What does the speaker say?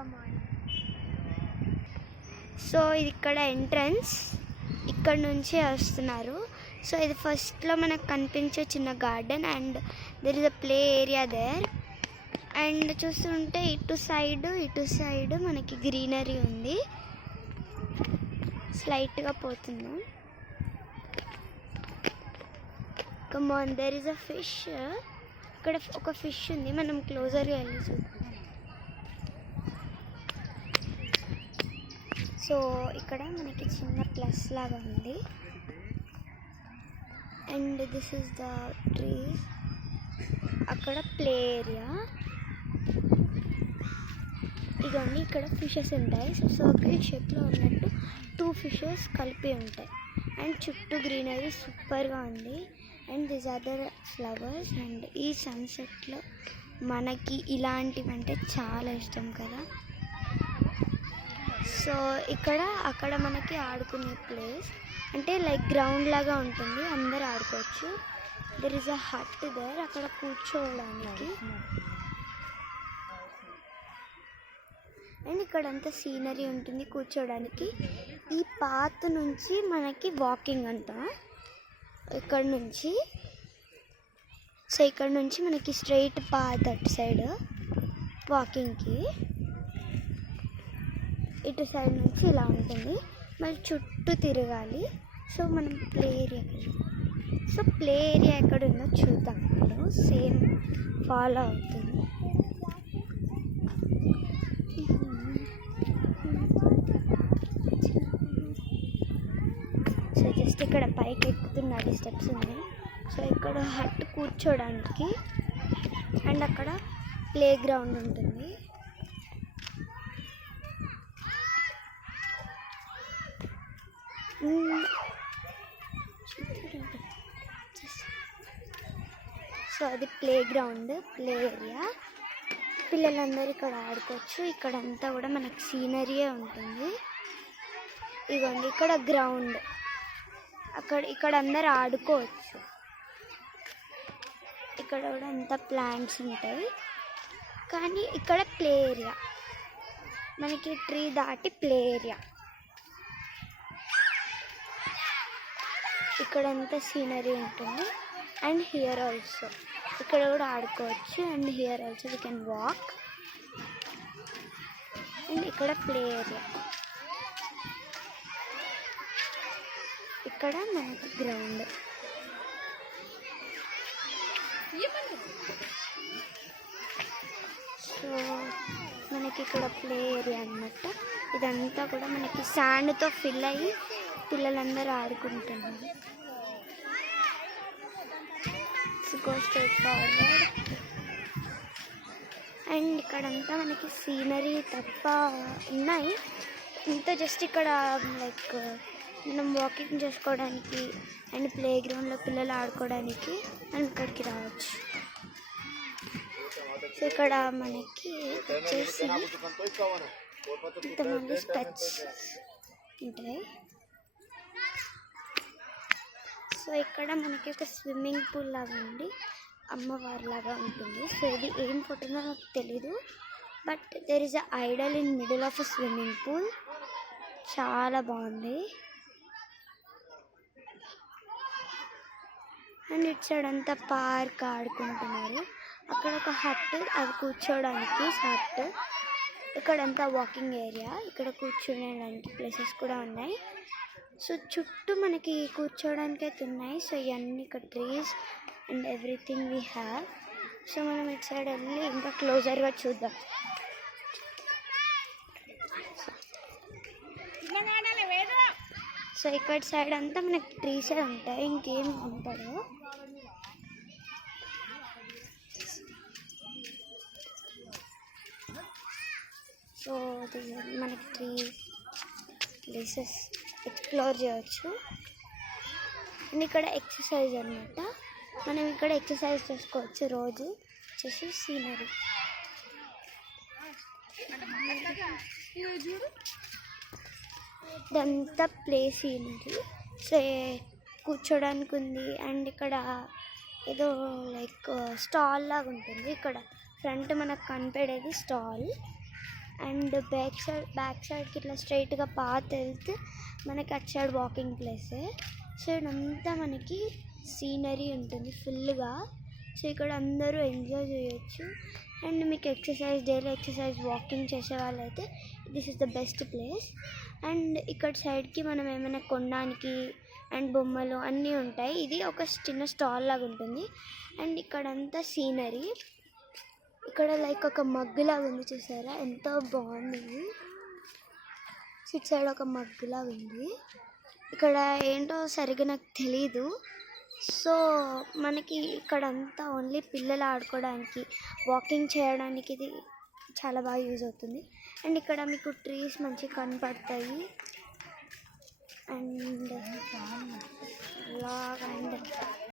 కమాన్. So ఇది ఇక్కడ entrance, ఇక్కడ నుంచి వస్తున్నారు. సో ఇది ఫస్ట్లో మనకు కనిపించే చిన్న garden and there is a play area there. And చూస్తుంటే ఇటు సైడ్ మనకి గ్రీనరీ ఉంది. స్లైట్గా పోతున్నాం. Come on, there is a fish. ఇక్కడ ఒక ఫిష్ ఉంది, మనం క్లోజర్గా వెళ్ళి చూద్దాం. సో ఇక్కడ మనకి చిన్న ప్లస్ లాగా ఉంది. And this is the trees. అక్కడ ప్లే ఏరియా. ఇదండి, ఇక్కడ ఫిషెస్ ఉంటాయి. సో సర్కిల్ షేప్లో ఉన్నట్టు 2 ఫిషెస్ కలిపి ఉంటాయి. అండ్ చుట్టూ గ్రీనరీ సూపర్గా ఉంది. And this other flowers. And ఈ సన్సెట్లో మనకి ఇలాంటివి అంటే చాలా ఇష్టం కదా. సో అక్కడ మనకి ఆడుకునే ప్లేస్ అంటే లైక్ గ్రౌండ్ లాగా ఉంటుంది, అందరు ఆడుకోవచ్చు. There is a hut there, అక్కడ కూర్చోవడానికి. అండ్ ఇక్కడంతా సీనరీ ఉంటుంది కూర్చోవడానికి. ఈ పాత్ నుంచి మనకి వాకింగ్ అంతా ఇక్కడ నుంచి. సో ఇక్కడ నుంచి మనకి స్ట్రైట్ పాత్ అటు సైడ్ వాకింగ్కి. ఇటు సైడ్ నుంచి ఇలా ఉంటుంది, మళ్ళీ చుట్టూ తిరగాలి. సో మనం ప్లే ఏరియా ఎక్కడ ఉందో చూద్దాం. ఇప్పుడు సేమ్ ఫాలో అవుతుంది. సో జస్ట్ ఇక్కడ పైకి ఎక్కుతున్నాడు, స్టెప్స్ ఉన్నాయి. సో ఇక్కడ హట్ కూర్చోడానికి. అండ్ అక్కడ ప్లే గ్రౌండ్ ఉంటుంది. సో అది ప్లే గ్రౌండ్, ప్లే ఏరియా. పిల్లలందరూ ఇక్కడ ఆడుకోవచ్చు. ఇక్కడంతా కూడా మనకి సీనరీయే ఉంటుంది. ఇదిగోండి ఇక్కడ గ్రౌండ్, ఇక్కడ అందరు ఆడుకోవచ్చు. ఇక్కడ కూడా అంతా ప్లాంట్స్ ఉంటాయి. కానీ ఇక్కడ ప్లే ఏరియా, మనకి ట్రీ దాటి ప్లే ఏరియా. ఇక్కడంతా సీనరీ ఉంటుంది. అండ్ హియర్ ఆల్సో ఇక్కడ కూడా ఆడుకోవచ్చు. And here also we can walk. And ఇక్కడ ప్లే ఏరియా, ఇక్కడ మనకి గ్రౌండ్. సో మనకి ఇక్కడ ప్లే ఏరియా అన్నమాట. ఇదంతా కూడా మనకి శాండ్తో ఫిల్ అయ్యి పిల్లలందరూ ఆడుకుంటున్నారు. Go straight forward. అండ్ ఇక్కడంతా మనకి సీనరీ తప్ప ఉన్నాయి. ఇంత జస్ట్ ఇక్కడ లైక్ మనం వాకింగ్ చేసుకోవడానికి అండ్ ప్లే గ్రౌండ్లో పిల్లలు ఆడుకోవడానికి మనం ఇక్కడికి రావచ్చు. సో ఇక్కడ మనకి వచ్చేసి ఇంతమంది స్టెప్స్ ఉంటాయి. సో ఇక్కడ మనకి ఒక స్విమ్మింగ్ పూల్ లాగా ఉంది, అమ్మవారి లాగా ఉంటుంది. సో ఇది ఏం ఫోటోనో నాకు తెలీదు, but there is a Idol in middle of a swimming pool. చాలా బాగుంది. అండ్ ఇటు సైడ్ అంతా పార్క్ ఆడుకుంటున్నారు. అక్కడ ఒక హట్, అది కూర్చోడానికి హట్. ఇక్కడంతా వాకింగ్ ఏరియా, ఇక్కడ కూర్చోడానికి ప్లేసెస్ కూడా ఉన్నాయి. సో చుట్టూ మనకి కూర్చోడానికి అయితే ఉన్నాయి. సో ఇవన్నీ ఇక్కడ trees and everything we have. So మనం ఇటు సైడ్ వెళ్ళి ఇంకా క్లోజర్గా చూద్దాం. సో ఇక్కడ సైడ్ అంతా మనకి ట్రీసే ఉంటాయి, ఇంకేం ఉంటాయో. సో మనకి ట్రీ ప్లేసెస్ ఎక్స్ప్లోర్ చేయవచ్చు. అండ్ ఇక్కడ ఎక్సర్సైజ్ అనమాట, మనం ఇక్కడ ఎక్సర్సైజ్ చేసుకోవచ్చు రోజు. వచ్చేసి సీనరీ ఇదంతా ప్లే సీనరీ. సో కూర్చోడానికి ఉంది. అండ్ ఇక్కడ ఏదో లైక్ స్టాల్ లాగా ఉంటుంది. ఇక్కడ ఫ్రంట్ మనకు కనిపడేది స్టాల్. అండ్ బ్యాక్ సైడ్కి ఇట్లా స్ట్రైట్గా పాత్ వెళ్తే మనకి అటు సైడ్ వాకింగ్ ప్లేసే. సో ఇదంతా మనకి సీనరీ ఉంటుంది ఫుల్గా. సో ఇక్కడ అందరూ ఎంజాయ్ చేయొచ్చు. అండ్ మీకు డైలీ ఎక్సర్సైజ్ వాకింగ్ చేసే వాళ్ళైతే this is the best place. And ఇక్కడ సైడ్కి మనం ఏమైనా కొనడానికి అండ్ బొమ్మలు అన్నీ ఉంటాయి. ఇది ఒక చిన్న స్టాల్ లాగా ఉంటుంది. అండ్ ఇక్కడంతా సీనరీ. ఇక్కడ లైక్ ఒక మగ్గులాగా ఉంది, చూసారా ఎంత బాగుంది. ఇటు సైడ్ ఒక మగ్గులాగా ఉంది. ఇక్కడ ఏంటో సరిగ్గా నాకు తెలీదు. సో మనకి ఇక్కడంతా ఓన్లీ పిల్లలు ఆడుకోవడానికి, వాకింగ్ చేయడానికి ఇది చాలా బాగా యూజ్ అవుతుంది. అండ్ ఇక్కడ మీకు ట్రీస్ మంచిగా కనపడతాయి. అండ్